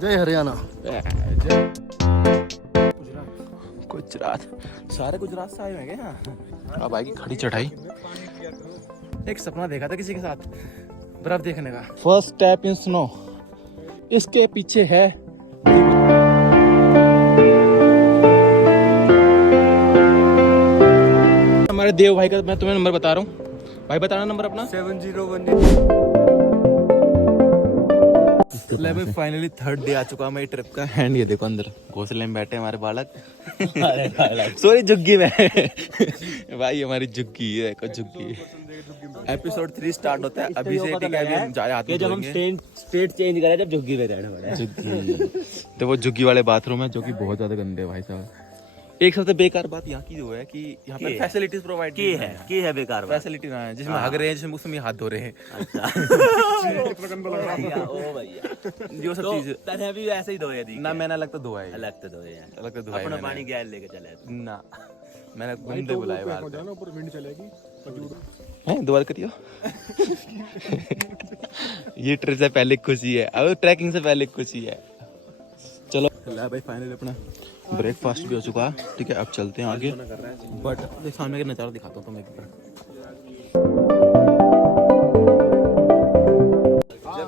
जय हरियाणा। गुजरात, सारे गुजरात से आए हैं क्या? अब आएगी खड़ी चढ़ाई। एक सपना देखा था किसी के साथ बर्फ देखने का। फर्स्ट स्टेप इन स्नो, इसके पीछे है हमारे देव भाई का। मैं तुम्हें नंबर बता रहा हूँ भाई, बताना नंबर अपना। 701। फाइनली थर्ड डे आ चुका है मेरी ट्रिप का। एंड ये देखो अंदर घोंसले में बैठे हमारे बालक। सॉरी जुग्गी में भाई, हमारी जुग्गी है, जुग्गी। एपिसोड 3 स्टार्ट होता है अभी से। ठीक है, हम जाए हाथ में जब हम स्टेट चेंज करें जब झुग्गी में रहना पड़ा। जुग्गी तो वो जुग्गी वाले बाथरूम है जो कि बहुत ज्यादा गंदे भाई साहब। एक सबसे बेकार बात यहाँ की जो है कि यहाँ पे फैसिलिटीज प्रोवाइड की है बेकार बात। फैसिलिटी ना है जिसमें हग रहे हैं, जिसमें उसमें हाथ धो रहे हैं। अच्छा ओ भैया जो सब चीज तने भी ऐसे ही धोए दी ना, मैंने अलग तो धोआ है, अलग तो धोए हैं, अलग तो धोआ है अपना मैंने। पानी गैल लेके चले ना मैंने बंदे बुलाए बाहर से। जाना ऊपर विंड चलेगी। हैं दोबारा करियो। ये ट्रिप से पहले खुशी है, अब ट्रैकिंग से पहले खुशी है। चलो भाई फाइनली अपना ब्रेकफास्ट भी हो चुका है। ठीक है, अब चलते हैं आगे। बट सामने का नज़ारा दिखाता हूँ तुम्हें एक बार।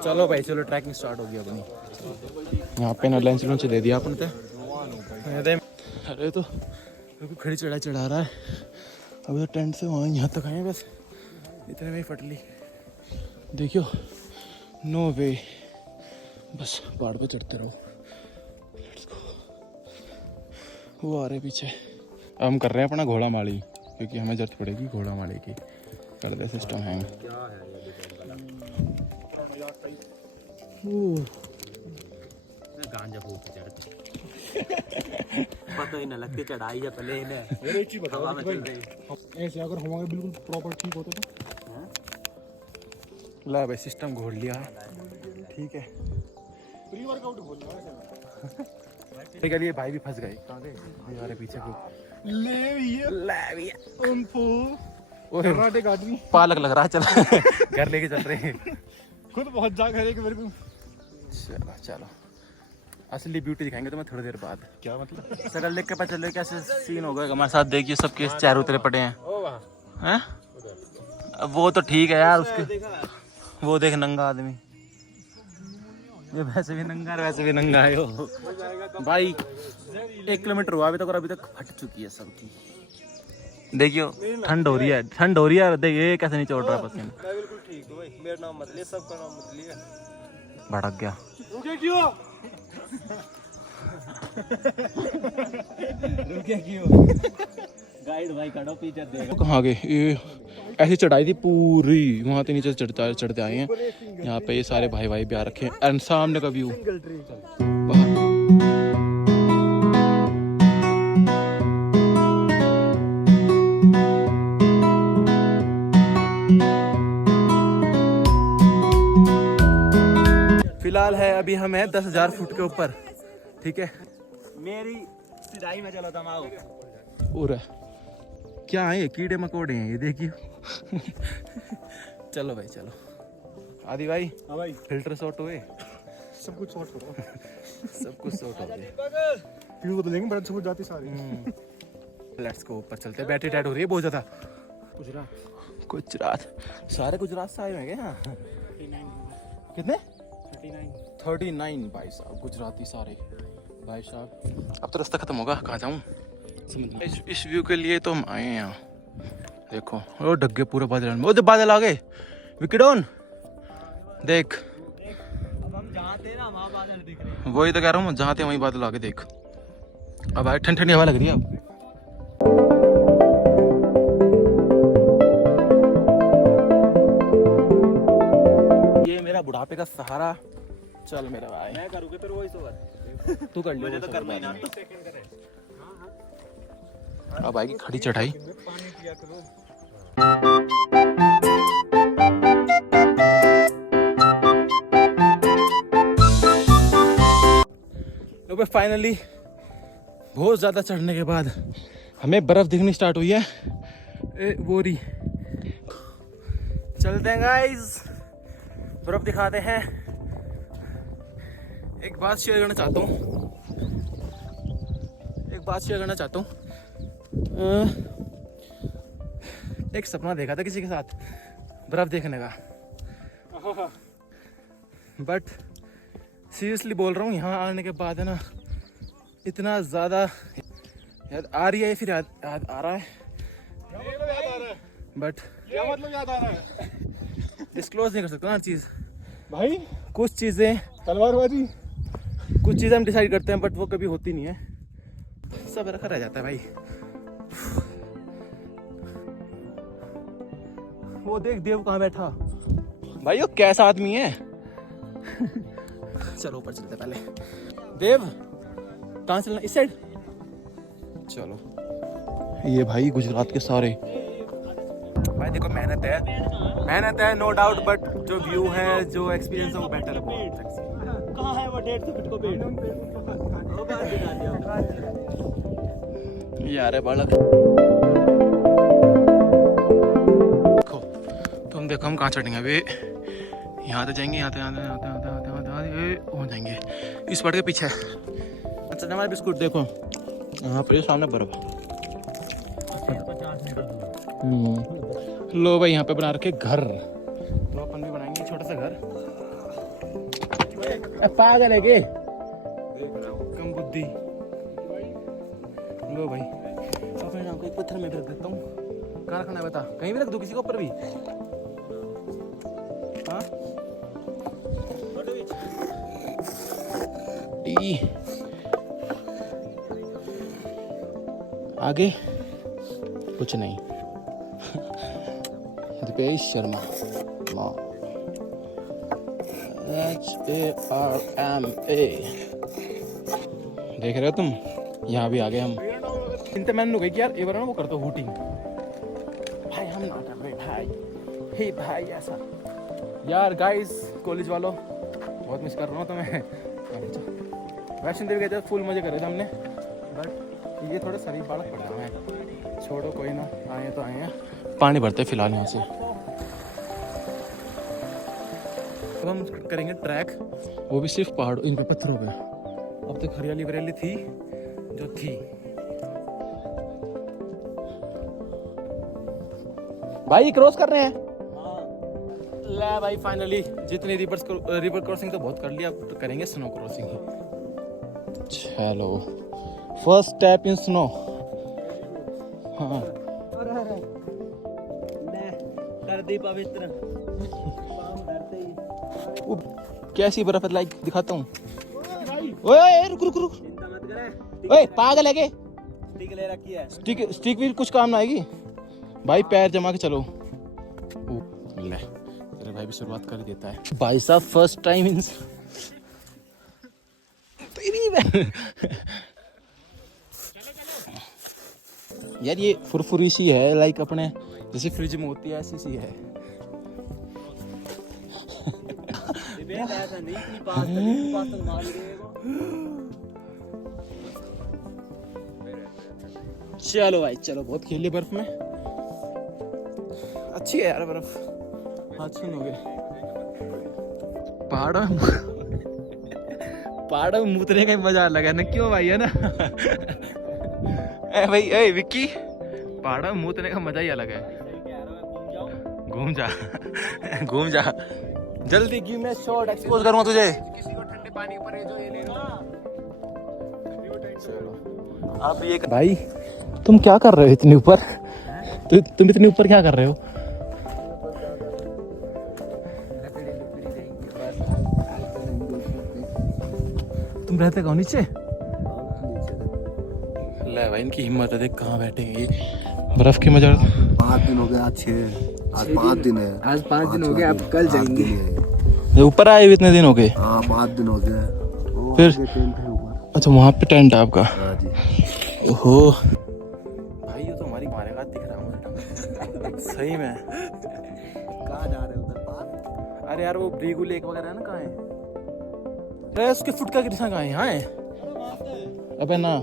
चलो भाई चलो, ट्रैकिंग स्टार्ट हो गई अपनी। यहाँ पे ना लंच लंच दे दिया अपन ने। अरे तो खड़ी चढ़ा रहा है। अभी तो टेंट से वहाँ यहाँ तक आए, बस इतने में ही फट ली। देखियो नो वे, बस पहाड़ पे चढ़ते रहो। Let's go. वो आ रहे पीछे। अब हम कर रहे हैं अपना घोड़ा माली, क्योंकि हमें जरूरत पड़ेगी घोड़ा माली की। कर दे सिस्टम है गांजा फूक चढ़ते पता ही ना लगती चढ़ाई या पहले इन्हें। मेरे एक चीज बताओ हवा में चल रही ऐसे अगर हमारे बिल्कुल प्रॉपर ठीक होता तो ला भाई सिस्टम घोड़ लिया है। ठीक है, प्री वर्कआउट बोल रहा है। ठीक है, ये भाई भी फंस गए। कहाँ गए यार पीछे को? ले भैया उनको ओए आदमी पालक लग रहा है। चल घर लेके चल रहे हैं। खुद बहुत जा करे कि मेरे को। चलो चलो, असली ब्यूटी दिखाएंगे तुम्हें थोड़ी देर बाद। क्या मतलब? शकल देख के पता चल कैसे सीन होगा। हमारे साथ देखिए सबके चारों उतरे पड़े हैं। हैं? अब वो तो ठीक है यार, उसके वो देख नंगा आदमी, ये वैसे भी नंगा है वैसे भी नंगा है वो। भाई 1 किलोमीटर हुआ अभी तक और अभी तक फट चुकी है सबकी। देखियो ठंड हो रही है, ठंड हो रही है। देखिए कैसे नहीं चोट रहा है पसीना। मैं बिल्कुल ठीक हूं भाई, मेरा नाम मत ले, सबका नाम मत लिए। भड़क गया। रुके क्यों? रुके क्यों? गाइड भाई खड़ो पीछे देखो। कहाँ गए ये? ऐसी चढ़ाई थी पूरी, वहाँ से नीचे चढ़ते आए हैं। यहाँ पे ये सारे भाई भाई भी आ रखे हैं। एंड सामने का व्यू बाहर। फिलहाल है अभी हम हैं 10,000 फुट के ऊपर। ठीक है, मेरी सिधाई में चलो तुम आओ। और क्या है ये? कीड़े मकोड़े हैं ये, देखिए। चलो भाई चलो। आदि भाई, हाँ भाई, फिल्टर शॉट हुए? सब कुछ सॉर्ट करो। सब कुछ शॉट हो गया। फिर वो तो लेंगे बरत सब जाती सारी। लेट्स गो, ऊपर चलते हैं। बैटरी टाइट हो रही है बहुत ज्यादा। गुजरात, सारे गुजरात से आए हैं क्या? कितने? 39 भाई साहब, गुजराती सारे भाई साहब। अब तो रास्ता खत्म होगा, कहाँ जाऊँ? इस व्यू के लिए तो हम आए हैं यहाँ। देखो वो डग्गे पूरे बादल में, वो तो बादल आ गए। विकेडोन देख, अब हम जहाँ थे ना वहाँ बादल दिख रहे हैं। वही तो कह रहा हूँ, जहाँ थे वहीं बादल आ गए। देख अब भाई ठंडी ठंडी हवा लग रही है अब। ये मेरा बुढ़ापे का सहारा। चल मेरा भाई, मैं करूँगा फिर वही सोच। तू कर ले। मुझे तो करना ही ना। अब आएगी खड़ी चढ़ाई। पानी पिया करो। तो फाइनली बहुत ज़्यादा चढ़ने के बाद हमें बर्फ़ दिखनी स्टार्ट हुई है। बोरी चलते हैं गाइस, बर्फ़ दिखाते हैं। एक बात शेयर करना चाहता हूँ। एक सपना देखा था किसी के साथ बर्फ देखने का, बट सीरियसली बोल रहा हूँ, यहाँ आने के बाद है ना इतना ज़्यादा याद आ रही है, फिर याद आ रहा है, बट क्या मतलब याद आ रहा है डिस्क्लोज नहीं कर सकता ना हर चीज़। भाई? कुछ चीज़ें तलवारबाजी। कुछ चीज़ें हम डिसाइड करते हैं बट वो कभी होती नहीं है, सब रखा रह जाता है भाई। वो देख देव कहाँ बैठा भाई, वो कैसा आदमी है। चलो ऊपर चलते पहले। देव कहाँ चलना, इस साइड चलो। ये भाई गुजरात के सारे भाई देखो, मेहनत है नो डाउट, बट जो व्यू है, जो एक्सपीरियंस है वो बेटर है। कहाँ है वो 150 फीट को पेड़? यार है बालक, तुम देखो हम कहाँ चढ़ेंगे अभी। यहाँ तो जाएंगे, यहाँ हो जाएंगे इस पट के पीछे। अच्छा हमारे बिस्कुट देखो, यहाँ पे सामने बर्फ। लो भाई, यहाँ पे बना रखे घर, तो अपन भी बनाएंगे छोटा सा घर। पागल है के कम बुद्धि। लो भाई, अपने नाम को एक पत्थर में भी रख देता हूँ। कहाँ रखना है बता, कहीं भी रख दो, किसी के ऊपर भी। हाँ आगे कुछ नहीं। दीपेश शर्मा, HARMA, देख रहे हो तुम, यहाँ भी आ गए हम। चिंता मैंने गई कि यार ये बार ना वो करता हूँ हूटिंग। भाई हम ना कर रहे भाई, हे भाई ऐसा। यार गाइस, कॉलेज वालों बहुत मिस कर रहा हूँ तुम्हें। वैष्णो देवी गए थे, फुल मजे कर रहे थे हमने, बट ये थोड़ा शरीर बालक पड़ रहा है। छोड़ो कोई ना, आए तो आए हैं। पानी भरते फिलहाल यहाँ से। अब हम करेंगे ट्रैक, वो भी सिर्फ पहाड़ इन पे पत्थरों पे। अब तक हरियाली वरियाली थी जो थी। भाई क्रॉस कर रहे हैं। ले भाई फाइनली जितनी रिवर क्रॉसिंग तो बहुत कर लिया, अब तो करेंगे स्नो क्रॉसिंग ही। चलो फर्स्ट स्टेप इन स्नो। हाँ कर दी पवित्र। कैसी बर्फ है, लाइक दिखाता हूँ। ओए रुक रुक रुक, चिंता मत करे, ओए पागल है के? स्टिक ले रखी है। स्टिक भी कुछ काम ना आएगी भाई, पैर जमा के चलो। ले तेरे भाई भी शुरुआत कर देता है भाई साहब, फर्स्ट टाइम इन यार ये फुरफुरी सी है, लाइक अपने जैसे फ्रिज में होती है ऐसी सी है। ऐसा नहीं कि पास तक मार देगा। चलो भाई चलो, बहुत खेली बर्फ में, अच्छी है यार बर्फ। हाथ सुनोगे पहाड़ों में मुतने का मजा अलग है ना, क्यों भाई, है ना? ए भाई, ए विक्की, पहाड़ों में मुतने का मजा ही अलग है। घूम जा घूम जा जल्दी, गिव मी शॉट, एक्सपोज करूंगा तुझे। किसी को ठंडे पानी पर जो ये ले लो। आप ये भाई, तुम क्या कर रहे हो इतने ऊपर? तुम इतने ऊपर क्या कर रहे हो? तुम रहते कहो नीचे? ले भाई, इनकी हिम्मत है, देख कहाँ बैठेंगे बर्फ की मजा। 5 दिन हो गए, आज 5 दिन है। आज 5 दिन हो गए, अब कल जाएंगे। ऊपर आए हुए इतने दिन हो गए? हाँ 5 दिन हो गए। फिर टेंट है ऊपर। अच्छा, वहाँ पे टेंट है आपका? हाँ जी। ओहो भाई, ये तो हमारी मारेगा दिख रहा हूँ सही में। कहाँ जा रहे हो उधर पास? अरे यार वो ब्रीगू लेक वगैरह है ना, कहाँ है? अरे उसके फुट का कितना कहाँ है? यहाँ है? अबे ना,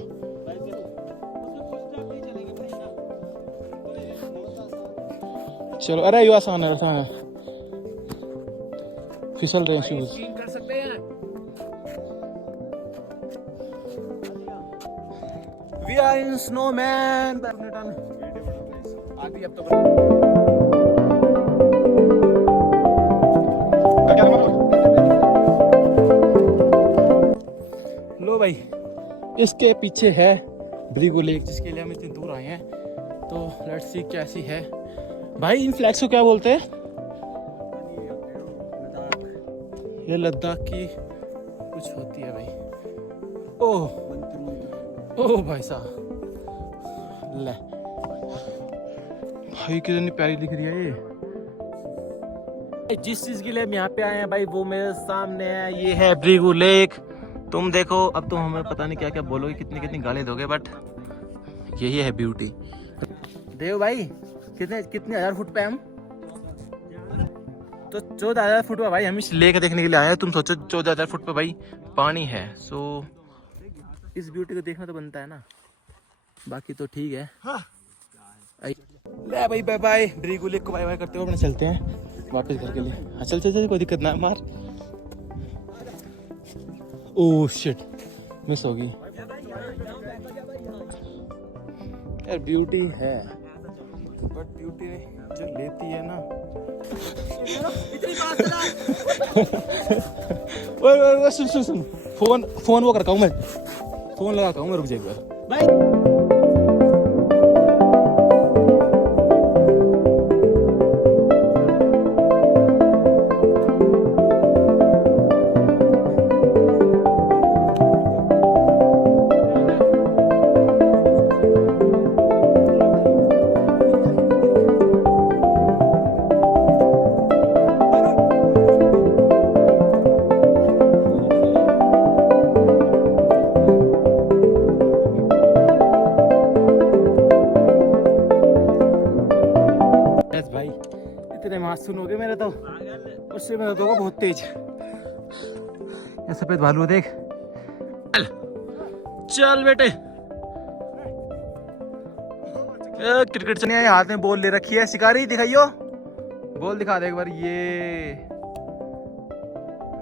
चलो। अरे ये आसान है, आसान है, फिसल रहे हैं शूज। कर सकते हैं। Are in snowman. आदि अब तो लो भाई, इसके पीछे है ब्रिगो लेक, जिसके लिए हम इतनी दूर आए हैं। तो लेट्स सी कैसी है भाई। इन फ्लैग्स को क्या बोलते हैं? ये लद्दाख की कुछ होती है भाई। ओह भाई साहब, ले भाई कितनी प्यारी दिख रही है ये। जिस चीज के लिए हम यहाँ पे आए हैं भाई वो मेरे सामने है, ये है ब्रिगो लेक। तुम देखो, अब तुम हमें पता नहीं क्या क्या बोलोगे, कितनी कितनी गाली दोगे, बट यही है ब्यूटी। देव भाई कितने हजार फुट पे हम? तो 14,000 फुट पे भाई हम इस लेक देखने के लिए आए हैं। तुम सोचो 14,000 फुट पे भाई पानी है। सो इस ब्यूटी को देखना तो बनता है ना, बाकी तो ठीक है। ले भाई बाय बाय, ब्रिगो लेक को बाय बाय करते हुए अपने चलते हैं वापस घर के लिए। हाँ चल चल चल, कोई दिक्कत ना मार। ओह शिट, मिस होगी यार। ब्यूटी है बट ब्यूटी जो लेती है ना ओए सुन फोन वो करता हूँ मैं, फोन लगाता हूँ मैं, रुक जा एक बार बाय। सुनोगे मेरे तो उससे मैं होगा बहुत तेज। ये सफेद भालू देख, चल बेटे। क्रिकेट चलिए, हाथ में बॉल ले रखी है। शिकारी दिखाइयो, बॉल दिखा दे एक बार। ये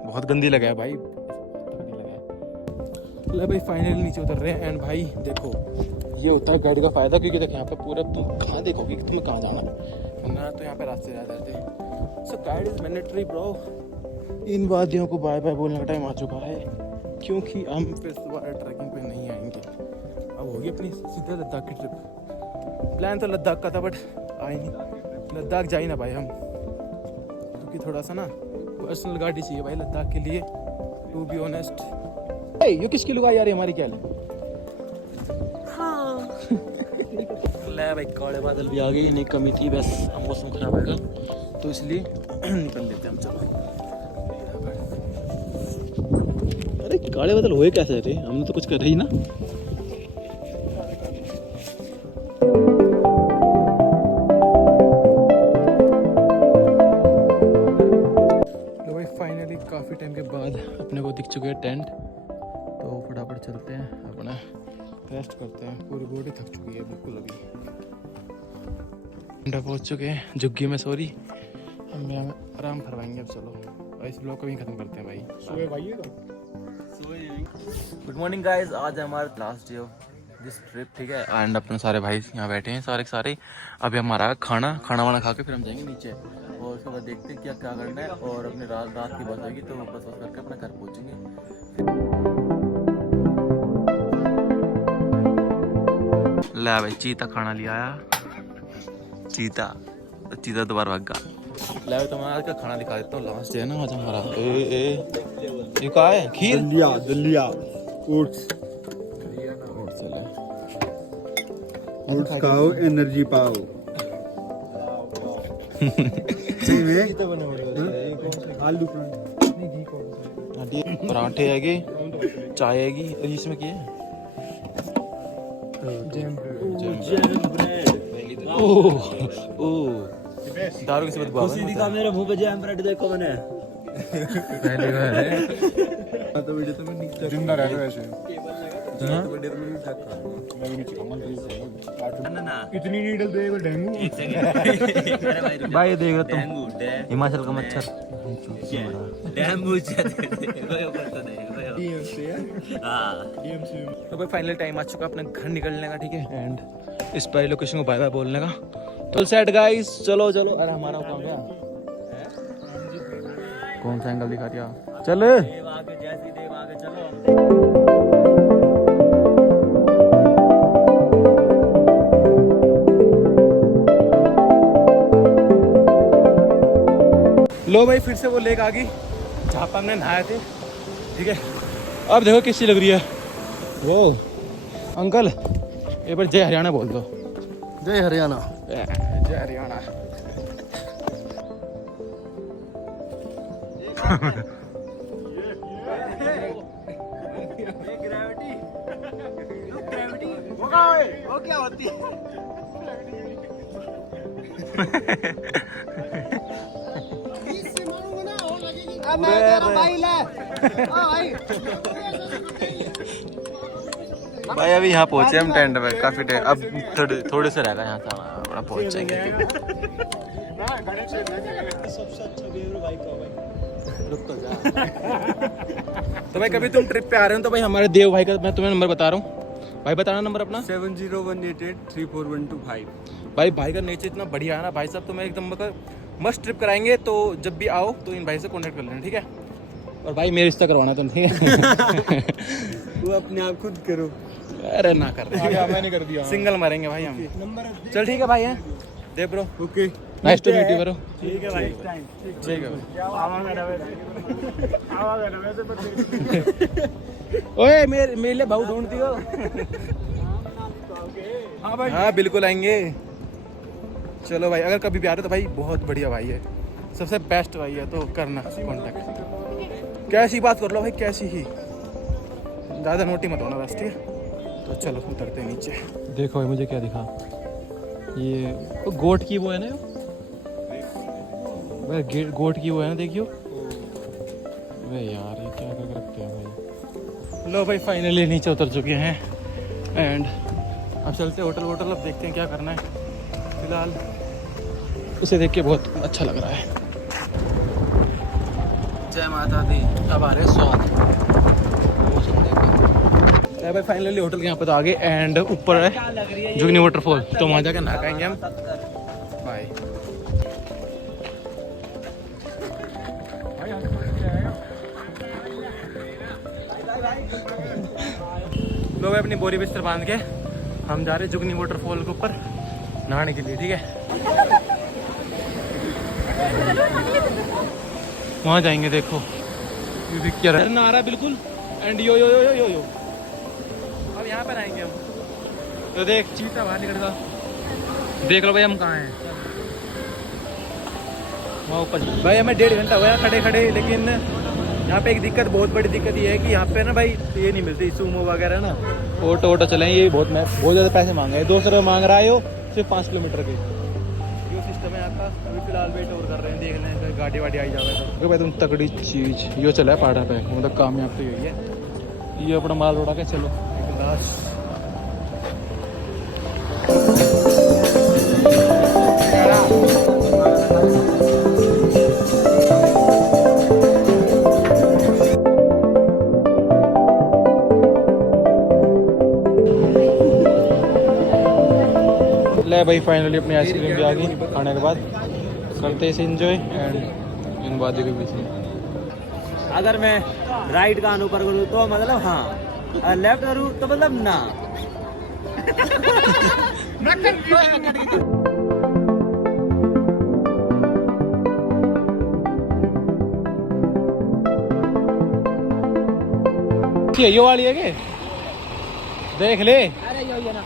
बहुत गंदी लगा है भाई, ले भाई फाइनली नीचे उतर रहे हैं। एंड भाई देखो, ये होता है गाड़ी का फायदा, क्योंकि देख यहाँ पे पूरा तुम कहाँ देखोगे कि तुम्हें कहाँ जाना है, वरना तो यहाँ पे रास्ते ज़्यादा रहते। सो गाइड इज मैंडेटरी ब्रो। इन वादियों को बाय बाय बोलने का टाइम आ चुका है, क्योंकि हम फिर दोबारा ट्रैकिंग पे नहीं आएंगे। अब होगी अपनी सीधा लद्दाख की ट्रिप। प्लान तो लद्दाख का था बट आए नहीं, लद्दाख जा ही ना भाई हम, क्योंकि थोड़ा सा ना पर्सनल गाड़ी चाहिए भाई लद्दाख के लिए, टू बी ऑनेस्ट। ये किसकी लुगाई आ रही है हमारी, क्या है? ले भाई काले बादल भी आ गए, इन्हें कमी थी बस, अब मौसम खराब होगा तो इसलिए निकल लेते हैं हम। चलो, अरे काले बादल हुए कैसे थे? हमने तो कुछ कर रही ना। तो भाई फाइनली काफ़ी टाइम के बाद अपने को दिख चुके हैं टेंट, तो फटाफट चलते हैं, अपना रेस्ट करते हैं। पूरी बॉडी थक चुकी है बिल्कुल। अभी पहुंच चुके हैं झुग्गी में, सॉरी हम आराम करवाएंगे अब। चलो इस ब्लॉग को भी खत्म करते हैं भाई। सोए भाई गुड मॉर्निंग गाइस, आज है हमारा last day of this trip, ठीक है। एंड अपने सारे भाई यहाँ बैठे हैं सारे। अभी हमारा खाना वाना खा के फिर हम जाएंगे नीचे, और उसके बाद देखते हैं क्या करना है, और अपनी रात की बात होगी तो बस करके अपने घर पहुँचेंगे। ला भाई चीता खाना लिया आया, चीता दोबारा भाग गया। ले तो मैं आज का खाना दिखा देता हूँ, लास्ट डे है ना आज हमारा। ये क्या है? खीर, दलिया ओट्स खाओ, एनर्जी पाओ। सही में आलू पराठे आएगी, चाय आएगी, और इसमें क्या है? दारू की सेहत खुशी दिखा मेरे मुंह पे जैम ब्रेड देखो मैंने। पहली बार है तो वीडियो तो मैं नहीं जिंदा रह रहा ऐसे। इतनी नीडल दे वो डेंगू। भाई देख रहे तुम, हिमाचल का मच्छर डैम मुझे वो करता नहीं हाँ तो भाई फाइनली टाइम आ चुका अपने घर निकलने का, ठीक है। एंड इस पर लोकेशन को बाय बाय बोलने का। तो सेट गाइस, चलो चलो। अरे हमारा काम क्या, कौन सा एंगल दिखा दिया? चल देव आगे, जैसी देव आगे चलो। लो भाई, फिर से वो लेक आ गई जहाँ पर हमने नहाए थे, ठीक है। अब देखो किससी लग रही है वो। अंकल एक बार जय हरियाणा बोल दो। जय हरियाणा। जय हरियाणा। वो क्या होती है? भाई अभी यहाँ पहुँचे हम टेंट में, काफी टाइम अब थोड़े से रह गए यहाँ से पहुँच जाएंगे। तो भाई कभी तुम ट्रिप पे आ रहे हो तो भाई हमारे देव भाई का मैं तुम्हें नंबर बता रहा हूँ। भाई बताना नंबर अपना। 7018834125। भाई का नेचर इतना बढ़िया है ना भाई साहब, तुम्हें एकदम मतलब मस्त ट्रिप कराएंगे। तो जब भी आओ तो इन भाई से कॉन्टेक्ट कर लेना, ठीक है। और भाई मेरे रिश्ता करवाना तुम, ठीक है। वो अपने आप खुद करो। अरे ना कर रहे, मैंने कर दिया। सिंगल मारेंगे भाई हम। चल ठीक है भाई, hi there bro. Okay, nice to meet you bro. ठीक है भाई, ठीक है। ओए मेरे लिए भाव ढूंढती हो? हाँ भाई, हाँ बिल्कुल आएंगे। चलो भाई, अगर कभी भी आ रहे तो भाई बहुत बढ़िया भाई है, सबसे बेस्ट भाई है, तो करना कॉन्टेक्ट। कैसी बात कर लो भाई, कैसी ही, ज़्यादा नोटी मत होना बस, ठीक है। तो चलो उतरते हैं नीचे। देखो भाई मुझे क्या दिखा, ये तो गोट की वो है ना, भाई गोट की वो है ना, देखियो। अरे यार ये क्या करके रखते हैं भाई। लो भाई फाइनली नीचे उतर चुके हैं एंड अब चलते होटल वोटल, अब देखते हैं क्या करना है। फिलहाल उसे देख के बहुत अच्छा लग रहा है। जय माता दी। अब आ रहे हैं स्वाद। भाई फाइनली होटल के यहाँ पे तो आ गए एंड ऊपर है जुगनी वाटरफॉल, तो वहाँ जाकर नहा पाएंगे हम। बाय। लो भाई अपनी बोरी बिस्तर बांध के हम जा रहे हैं जुगनी वाटरफॉल के ऊपर नहाने के लिए, ठीक है। वहाँ जाएंगे, देखो क्या नहा रहा बिल्कुल। एंड यो यो यो यो यो यो अब यहाँ पर आएंगे हम, तो देख चीता बाहर निकल गया। देख लो भाई हम कहाँ हैं, वहाँ ऊपर। भाई हमें 1.5 घंटा हुआ खड़े खड़े, लेकिन यहाँ पे एक दिक्कत, बहुत बड़ी दिक्कत ये है कि यहाँ पे ना भाई ये नहीं मिलती सूमो वगैरह ना। ऑटो चले, ये बहुत ज़्यादा पैसे मांग रहे हैं। 200 रुपये मांग रहा है वो सिर्फ 5 किलोमीटर के। ये सिस्टम है यहाँ का। अभी फिलहाल वेट और कर रहे हैं, देख लें गाड़ी वाड़ी आई जाए तो। भाई तुम तगड़ी चीज़ यो चला है पहाड़ा पे, मतलब काम यहाँ पे यही है। ये अपना माल उड़ा के चलो बस। ले भाई फाइनली अपनी आइसक्रीम भी आ गई। खाने के बाद करते इसे एंजॉय एंड इन बातें के पीछे। अगर मैं राइट कान ऊपर करूँ तो मतलब हाँ, और लेफ्ट करूँ तो मतलब ना। यो वाली है के देख ले। अरे यो ना।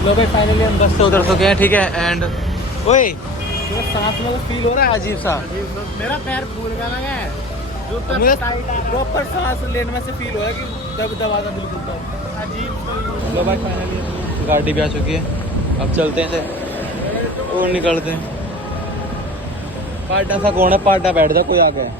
लो भाई फाइनली हम बस से उतर चुके हैं, ठीक है। एंड ओए सांस में फील हो रहा है अजीब सा। मेरा पैर फूल गया है। मुझे प्रॉपर सांस लेने में से फील हुआ कि दब दबा था बिल्कुल तब अजीब। लो भाई फाइनली गाड़ी भी आ चुकी है, अब चलते हैं और निकलते हैं। पार्टा सा कौन है? पार्टा बैठ जा, कोई आ गया है।